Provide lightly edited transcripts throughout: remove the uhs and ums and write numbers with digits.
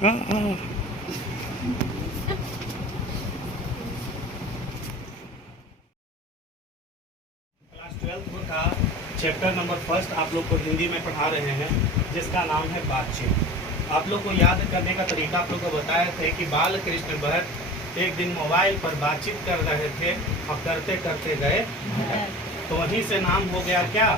Class 12 का chapter number first आप लोग को हिंदी में पढ़ा रहे हैं, जिसका नाम है बातचीत। आप लोग को याद करने का तरीका आप लोग को बताया थे कि बाल कृष्ण भट्ट एक दिन मोबाइल पर बातचीत कर रहे थे और करते करते गए, तो वहीं से नाम हो गया क्या,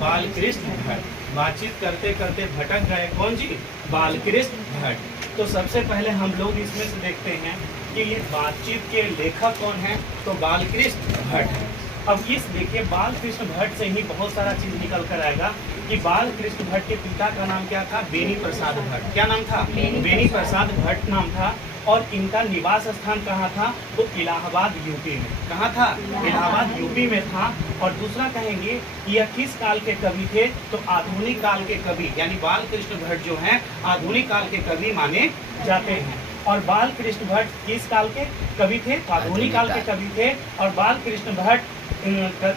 बाल कृष्ण भट्ट। बातचीत करते करते भटक गए, कौन जी, बाल कृष्ण भट्ट। तो सबसे पहले हम लोग इसमें से देखते हैं कि ये बातचीत के लेखक कौन है, तो बाल कृष्ण भट्ट है। अब इस देखिए बाल कृष्ण भट्ट से ही बहुत सारा चीज निकल कर आएगा कि बाल कृष्ण भट्ट के पिता का नाम क्या था, बेनी प्रसाद भट्ट। क्या नाम था, बेनी प्रसाद भट्ट नाम था। और इनका निवास स्थान कहाँ था, तो इलाहाबाद यूपी में। कहाँ था, इलाहाबाद यूपी में था। और दूसरा कहेंगे कि यह किस काल के कवि थे, तो आधुनिक काल के कवि, यानी बाल कृष्ण भट्ट जो हैं आधुनिक काल के कवि माने जाते हैं। और बाल कृष्ण भट्ट किस काल के कवि थे, आधुनिक काल के कवि थे। और बाल कृष्ण भट्ट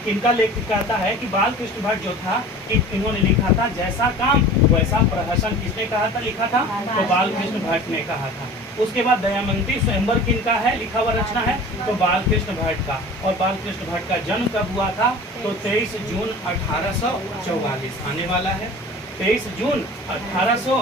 इनका लेख कहता है कि बाल कृष्ण भट्ट जो था, इन्होंने लिखा था जैसा काम वैसा प्रहसन। किसने कहा था, लिखा था, तो बाल कृष्ण भट्ट ने कहा था। उसके बाद दयामंती स्वयंवर किनका है, लिखा हुआ रचना है, तो बाल कृष्ण भट्ट का। और बाल कृष्ण भट्ट का जन्म कब हुआ था, तो 23 जून 1844 आने वाला है। 23 जून 1800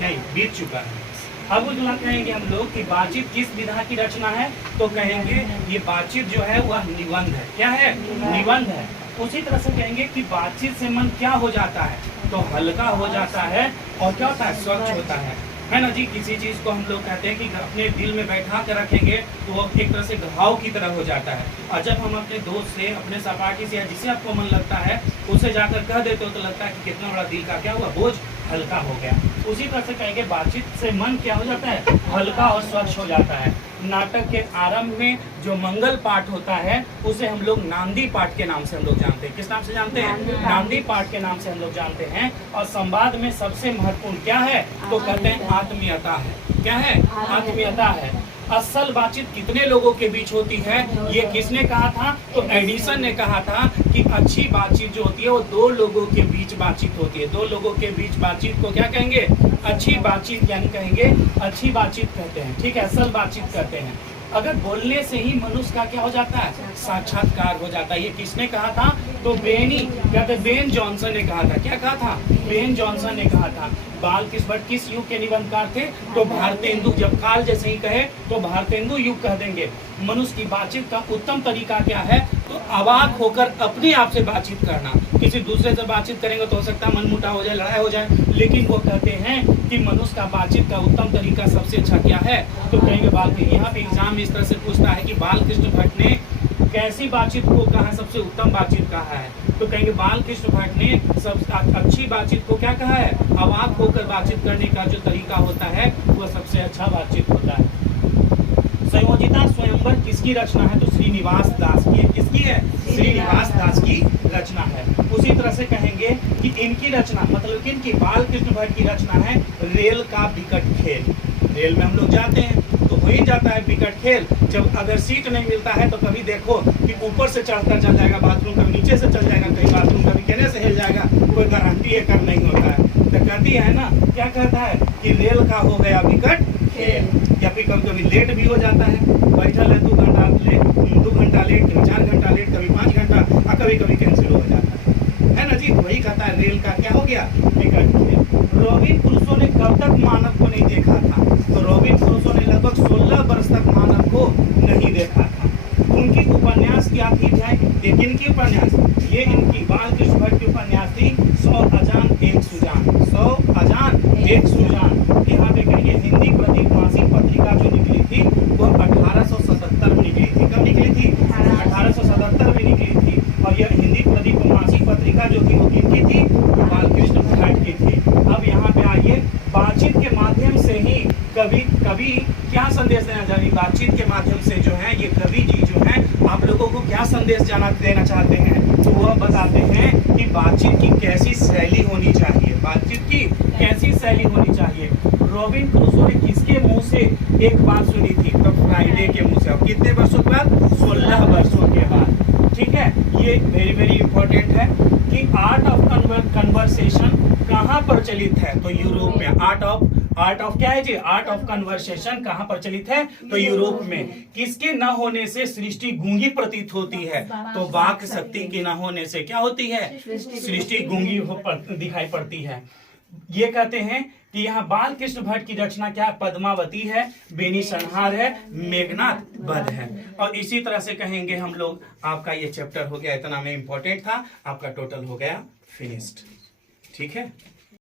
नहीं, बीत चुका है। अब अगला कहेंगे हम लोग कि बातचीत किस विधा की रचना है, तो कहेंगे ये बातचीत जो है वह निबंध है। क्या है, निबंध है। उसी तरह से कहेंगे कि बातचीत से मन क्या हो जाता है, तो हल्का हो जाता है और क्या होता है, स्वच्छ होता है ना जी। किसी चीज को हम लोग कहते हैं कि अपने दिल में बैठा कर रखेंगे तो वो एक तरह से घाव की तरह हो जाता है। और जब हम अपने दोस्त से, अपने सहपाठी से या जिसे आपको मन लगता है उसे जाकर कह देते हो तो लगता है कि कितना बड़ा दिल का क्या हुआ, बोझ हल्का हो गया। उसी तरह से कहेंगे बातचीत से मन क्या हो जाता है, हल्का और स्वच्छ हो जाता है। नाटक के आरंभ में जो मंगल पाठ होता है उसे हम लोग नांदी पाठ के नाम से हम लोग जानते हैं। किस नाम से जानते हैं, नांदी पाठ के नाम से हम लोग जानते हैं। और संवाद में सबसे महत्वपूर्ण क्या है, तो कहते हैं आत्मीयता है। क्या है, आत्मीयता है। असल बातचीत कितने लोगों के बीच होती है, ये किसने कहा था, तो एडिसन ने कहा था कि अच्छी बातचीत जो होती है वो दो लोगों के बीच बातचीत होती है। दो लोगों के बीच बातचीत को क्या कहेंगे, अच्छी बातचीत, यानी कहेंगे अच्छी बातचीत कहते हैं। ठीक है, असल बातचीत कहते हैं। अगर बोलने से ही मनुष्य का क्या हो जाता है, साक्षात्कार हो जाता है। ये किसने कहा था, तो बेन जॉनसन ने कहा था। क्या कहा था, बेन जॉनसन ने कहा था। बाल कृष्ण भट्ट किस युग के निबंधकार थे, तो भारतेंदु। जब काल जैसे ही कहे तो भारतेंदु युग कह देंगे। मनुष्य की बातचीत का उत्तम तरीका क्या है, तो अवाक होकर अपने आप से बातचीत करना। किसी दूसरे से बातचीत करेंगे तो हो सकता है मनमुटाव हो जाए, लड़ाई हो जाए, लेकिन वो कहते हैं कि मनुष्य का बातचीत का उत्तम तरीका सबसे अच्छा क्या है, तो कहेंगे बाल। यहाँ पे एग्जाम इस तरह से पूछता है कि बाल कृष्ण भट्ट ने कैसी बातचीत को कहा, सबसे उत्तम बातचीत कहा है, तो कहेंगे बाल कृष्ण भट्ट ने सब अच्छी बातचीत को क्या कहा है, अवाक होकर बातचीत करने का जो तरीका होता है वह सबसे अच्छा बातचीत होता है। संयोजिता स्वयंवर किसकी रचना है, तो श्रीनिवास दास की है। किसकी है, श्रीनिवास दास की रचना है। उसी तरह से कहेंगे कि इनकी रचना, मतलब कि इनकी बाल कृष्ण भट्ट की रचना है रेल का विकट खेल। रेल में हम लोग जाते हैं तो हो ही जाता है विकट खेल। जब अगर सीट नहीं मिलता है तो कभी देखो कि ऊपर से चढ़कर चल जाएगा बाथरूम, कभी नीचे से चल जाएगा कहीं बाथरूम, कभी कहने से हिल जाएगा, कोई गारंटी है कर नहीं होता है। तो कहती है ना, क्या कहता है कि रेल का हो गया विकट खेल। या फिर कभी कभी लेट भी हो जाता है, बैठल है 2 घंटा लेट, 2 घंटा लेट, कभी 4 घंटा लेट, कभी 5 घंटा, और कभी कभी कैंसिल हो जाता है ना जी। वही कहता है रेल का क्या हो गया, विकट खेल। रॉबिन क्रूसो ने कब तक मानव को नहीं देखा था, तो रॉबिन क्रूसो ने लगभग 16 वर्ष तक मानव को नहीं देखा था। उनकी उपन्यास क्या थी भाई, लेकिन की उपन्यास, ये इनकी बाल कृष्ण भट्ट की उपन्यास थी 100 अजान एक सुजान। 100 अजान एक सुजान। यहाँ पे कहिए हिंदी प्रदीप मासिक पत्रिका जो निकली थी वो 1877 में निकली थी। कब निकली थी, 1877 में निकली थी। और यह हिंदी प्रदीप मासिक पत्रिका जो थी वो किनकी थी, बाल कृष्ण भट्ट की थी। अब यहाँ पे आइए, बातचीत के माध्यम से ही कवि क्या संदेश देना चाहिए, बातचीत के माध्यम से जो है ये कवि जी जो है आप लोगों को क्या संदेश देना चाहते हैं, तो वह बताते हैं कि बातचीत की कैसी शैली होनी चाहिए, बातचीत की कैसी शैली होनी चाहिए। रॉबिन क्रूसो ने किसके मुंह से एक बात सुनी थी, तो फ्राइडे के मुंह से। अब कितने वर्षों के बाद, 16 वर्षों के बाद। ठीक है, ये वेरी इंपॉर्टेंट है कि आर्ट ऑफ कन्वर्सेशन कहाँ प्रचलित है, तो यूरोप में। आर्ट ऑफ आर्ट ऑफ क्या है जी, आर्ट ऑफ कन्वर्सेशन कहाँ प्रचलित है, तो यूरोप में। किसके न होने से सृष्टि गूंगी प्रतीत होती है, तो वाक शक्ति के न होने से क्या होती है, सृष्टि गूंगी दिखाई पड़ती है। ये कहते हैं कि यहाँ बाल कृष्ण भट्ट की रचना क्या है, पद्मावती है, बेनी संहार है, मेघनाथ वध है। और इसी तरह से कहेंगे हम लोग, आपका ये चैप्टर हो गया, इतना में इंपॉर्टेंट था, आपका टोटल हो गया फिनिश्ड। ठीक है।